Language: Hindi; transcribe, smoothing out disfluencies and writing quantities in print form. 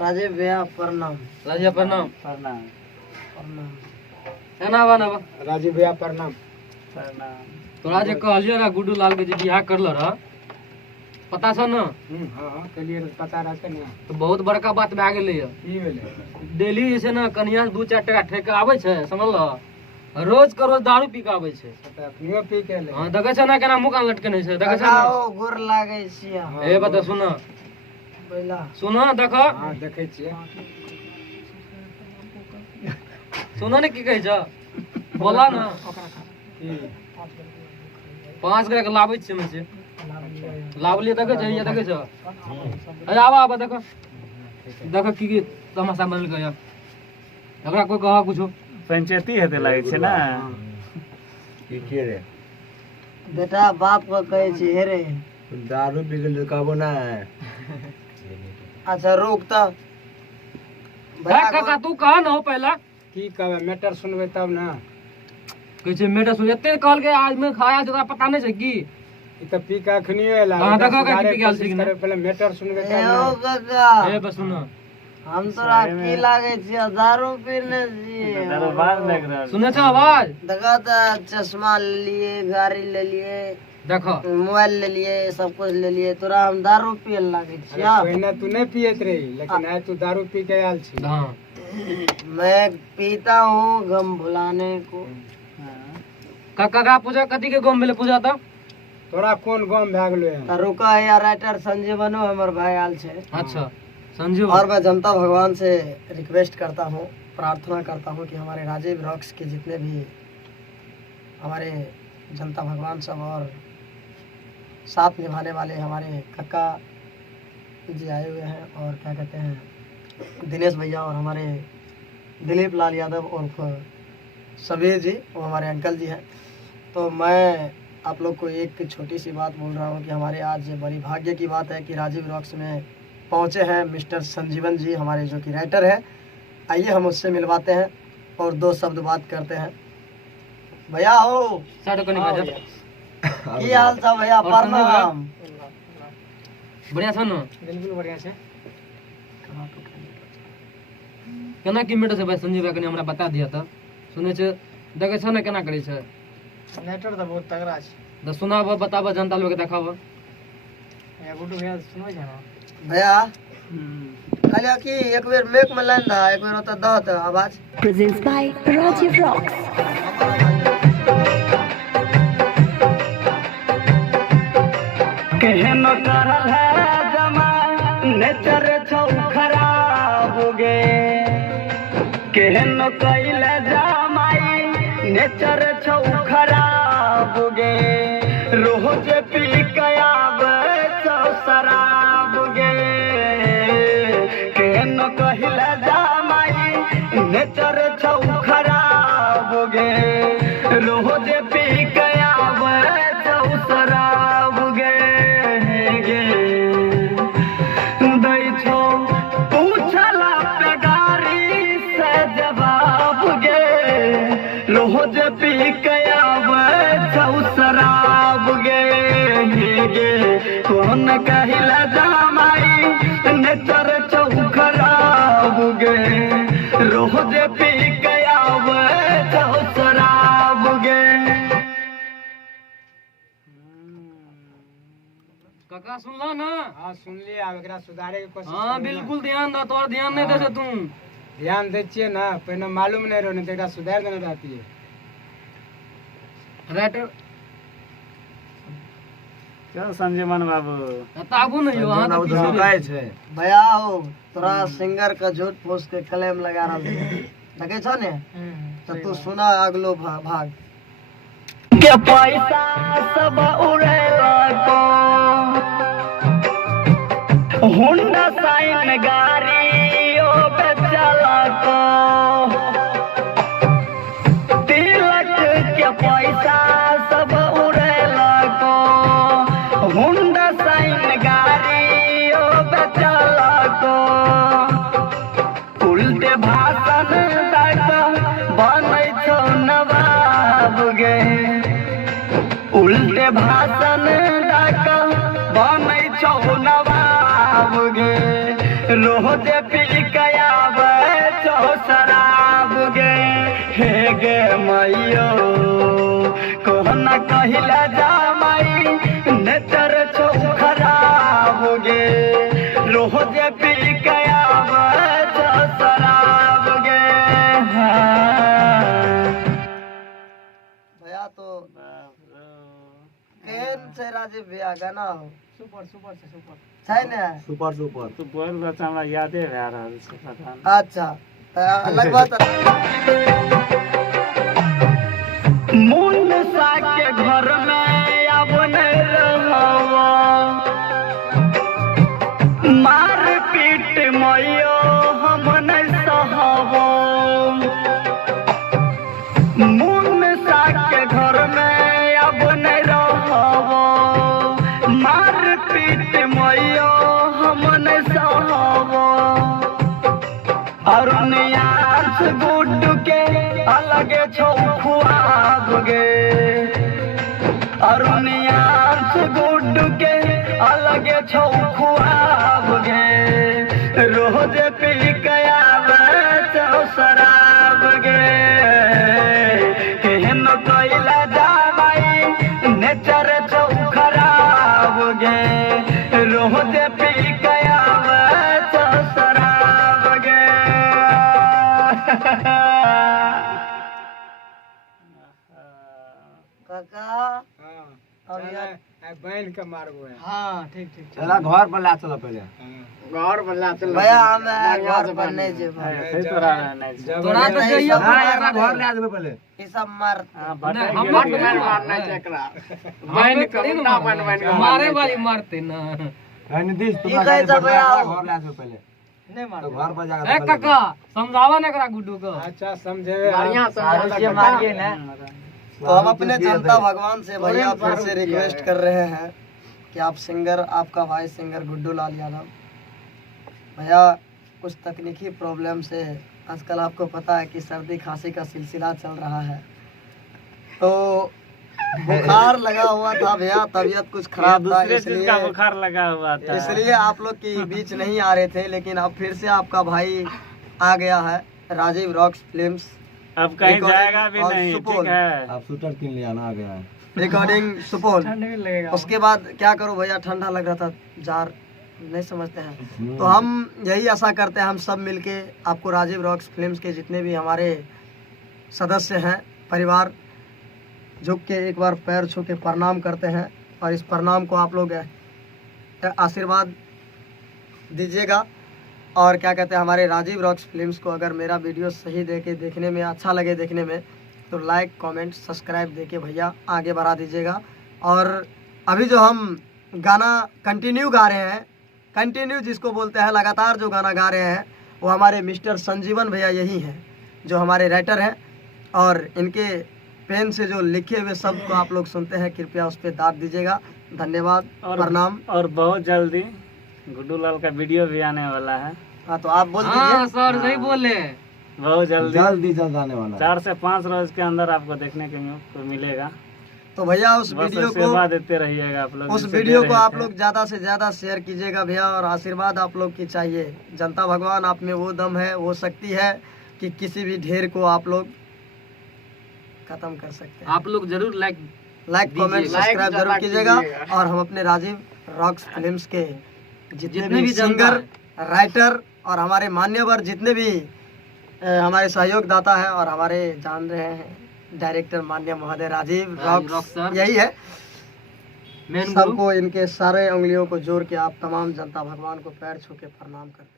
राजीव भैया प्रणाम। राजीव प्रणाम। प्रणाम प्रणाम। एना बा ना राजीव भैया प्रणाम प्रणाम। तोरा जे कहलियो रा गुड्डू लाल के जे बियाह करलो रह पता छ न? हां कलियर पता रहते न। तो बहुत बड़का बात भए गेलै य। की भेलै? डेली जे छै न कनिया 2-4 टका ठेका आबै छै समझलो, रोज के रोज दारू पी के आबै छै। त अपनियो पी के ले। हां देखै छ ना केना मुंह कान लटकने छै, देखै छ ना? ओ गोर लागै छियै। ए बता सुन बैला सुन देखो। हां देखै छियै। सुन ने की कहै छ बोला न। की 5 ग्राम के लाबै छियै में से लावलिए देखै छ, ये देखै छ। ए आवा आवा देखो देखो की तमाशा बनल गया। एकरा कोई कहा कुछो पंचायती हेते लागै छै ना। की के रे बेटा बाप को कहै छी हे रे दारू पी के लुकाबो ना। अच्छा रुक त भाई काका तू कहा न हो पहला की कहबे मैटर सुनबे तब ना। कहै छै मेटा सुन एते कहल के आज में खाया छै, तोरा पता नै छै की? ई त पी के अखनियो एला। हां देखो का पी के आल छै कि नहीं? पहले मैटर सुनबे तब ना। ओ काका ए बस सुन हम तोरा की लागे छी दारू पीने छी। दारू बार लग रहा सुने छ आवाज? देखा त चश्मा ले लिए, गाड़ी ले लिए, देखो मोबाइल ले लिए, सब कुछ ले लिए। तोरा हम दारू पिए लागे छी। पहले तू नहीं पियत रही, लेकिन आज तू दारू पी के आल छी। हां मैं पीता हूँ गम भुलाने को। काका का पूजा कथी के गम भेले पूजा त? तोरा कौन गम भए गेलो है? रुका है यार, राइटर संजीवनो हमर भाई आल छे। अच्छा संजीव। और मैं जनता भगवान से रिक्वेस्ट करता हूँ, प्रार्थना करता हूँ कि हमारे राजीव रॉक्स के जितने भी हमारे जनता भगवान सब और साथ निभाने वाले हमारे काका जी आए हुए हैं, और क्या कहते हैं दिनेश भैया और हमारे दिलीप लाल यादव और सबीर जी, वो हमारे अंकल जी हैं। तो मैं आप लोग को एक छोटी सी बात बोल रहा हूँ कि हमारे आज बड़ी भाग्य की बात है कि राजीव रॉक्स में पहुँचे हैं मिस्टर संजीवन जी, हमारे जो कि राइटर है। आइए हम उससे मिलवाते हैं और 2 शब्द बात करते हैं। भैया हो साडो कने का जा की हाल था भैया? प्रणाम। बढ़िया छ न? बिल्कुल बढ़िया छे। केना की मेटर से भाई संजीव कने हमरा बता दिया त। सुने छ देखे छ न केना करै छ। मैटर तो बहुत तगड़ा छे। द सुनाब बताब जनता लोग के देखाब। भैया गुड्डू भैया सुनो जाना भैया। कहलिया कि एक बेर मेक में लाइन दा, एक बेर ओत द त आवाज। Presents by Rajiv Rocks. केहनो करल है जमाने चर छौ खराब गे, केहनो कइले जमाई नेचर छौ खराब गे, रोज पी के आवे छौ शराब गे, केहनो कइले जमाई नेचर छौ खराब गे, रोज पी के आवे छौ शराब गे। दै छौ पूछला पे गाड़ी से जवाब गे, रोज पी के आवे छौ शराब गे। कौन कहिला जमाई नेचर छौ खराब गे, रोज पी के आवे छौ शराब गे। काका सुनला ना? हाँ सुन लिया, अब एकरा सुधारे के कोशिश। हां बिल्कुल ध्यान द, तोर ध्यान नहीं दे छ तू। ध्यान दे छिए ना, पहले मालूम नहीं रहो, नहीं तो एकरा सुधार देना रहती है। राइटर क्या संजीवन बाबू ताबू नहीं हो हां तो छे भैया हो। तोरा सिंगर का झूठ फूस के क्लेम लगा रहा है, देखे छ ने? तो तू सुना अगलो भाग। के पैसा सब उड़ेला को, होंडा साइन गाड़ी ओ बेचला को, तिलक के पैसा सब उड़ेला को, होंडा साइन गाड़ी ओ बेचला को, उल्टे भाषण दादा बनै छौ नवाब गे, उल्टे भाषण दादा बनै छौ नवाब गे, रोज पी कयावे तो शराब गे हे गे मैयो कोहना कहिला जामाई नेतर छो खराब गे रोज पी कयावे तो शराब गे। भैया तो केहन से राजीव भैया गाना हो सुपर सुपर से सुपर छै ने सुपर सुपर तू बोल रहा हमरा यादे भए रहल छै पता नहीं। अच्छा तो लगभग मुन सा के घर में अब नहीं रहवा मार पीट मैयो हम नहीं सहबो मुन सा के घर में अब नहीं रहबो मार पीट मैयो हम नहीं सहबो अरुणियास गुड्डू के अलगे छौ खुआब गे अरुणियास गुड्डू के अलगे छौ खुआब गे रोज पी कयावे तो शराब गे केहन कइला जामाई नेचर छौ खराब गे रोज पी कयावे तो शराब गे। काका अब यार बैल के मारबो है। हाँ ठीक ठीक ठीक। चला घर पर ला चला पहले घर पर ला चल भैया हम घर पर नहीं जेबो फिर तोरा नहीं तोरा तो जइयो हां एकरा घर ले आबे पहले ई सब मार बटे हम मत मारना है एकरा बैल के मुंडा बन के मारे वाली मारते ना रणदीश ई कहे सब भैया घर ले आबे पहले नहीं मार तो घर पर जाकर ए काका समझावा ना एकरा गुड्डू को। अच्छा समझे बढ़िया ये मारिए ना। तो हम अपने जनता भगवान से भैया फिर से रिक्वेस्ट कर रहे हैं कि आप सिंगर आपका भाई सिंगर गुड्डू लाल यादव भैया कुछ तकनीकी प्रॉब्लम से आजकल आपको पता है कि सर्दी खांसी का सिलसिला चल रहा है तो बुखार लगा हुआ था भैया तबीयत कुछ खराब था दूसरे चीज का इसलिए बुखार लगा हुआ था इसलिए आप लोग के बीच नहीं आ रहे थे लेकिन अब फिर से आपका भाई आ गया है राजीव रॉक्स फिल्म्स अब कहीं रिकॉर्डिंग जाएगा भी और नहीं सुपौल। ठीक है आप शूटर किन ले आना आ गया है रिकॉर्डिंग सुपौल। भी लगेगा उसके बाद क्या करो भैया ठंडा लग रहा था जार नहीं समझते हैं तो हम यही आशा करते हैं हम सब मिलके आपको राजीव रॉक्स फिल्म्स के जितने भी हमारे सदस्य हैं परिवार झुक के एक बार पैर छू के प्रणाम करते हैं और इस प्रणाम को आप लोग आशीर्वाद दीजिएगा और क्या कहते हैं हमारे राजीव रॉक्स फिल्म्स को अगर मेरा वीडियो सही देके देखने में अच्छा लगे देखने में तो लाइक कमेंट सब्सक्राइब देके भैया आगे बढ़ा दीजिएगा। और अभी जो हम गाना कंटिन्यू गा रहे हैं कंटिन्यू जिसको बोलते हैं लगातार जो गाना गा रहे हैं वो हमारे मिस्टर संजीवन भैया यही हैं जो हमारे राइटर हैं और इनके पेन से जो लिखे हुए शब्द को आप लोग सुनते हैं कृपया उस पर दाद दीजिएगा। धन्यवाद प्रणाम। और बहुत जल्दी गुड्डू लाल का वीडियो भी आने वाला है। हाँ तो आप बोल हाँ दीजिए। सर सही बोले बहुत जल्दी जल्द आने वाला है 4 से 5 रोज के अंदर आपको देखने को मिलेगा। तो भैया उस बस वीडियो सेवा को देते रहिएगा आप लोग उस जिससे वीडियो दे को रहे आप थे। लोग ज्यादा से ज्यादा शेयर कीजिएगा भैया और आशीर्वाद आप लोग की चाहिए। जनता भगवान आप में वो दम है वो शक्ति है कि किसी भी ढेर को आप लोग खत्म कर सकते हैं। आप लोग जरूर लाइक कमेंट दीजिए, सब्सक्राइब जरूर कीजिएगा और हम अपने राजीव रॉक्स फिल्म्स के जितने भी जनता सिंगर राइटर और हमारे मान्यवर जितने भी हमारे सहयोगदाता है और हमारे जान रहे हैं डायरेक्टर माननीय महोदय राजीव रॉक्स रॉक्स सर। यही है मेन गुरु सबको इनके सारे उंगलियों को जोड़ के आप तमाम जनता भगवान को पैर छू के प्रणाम करते हैं।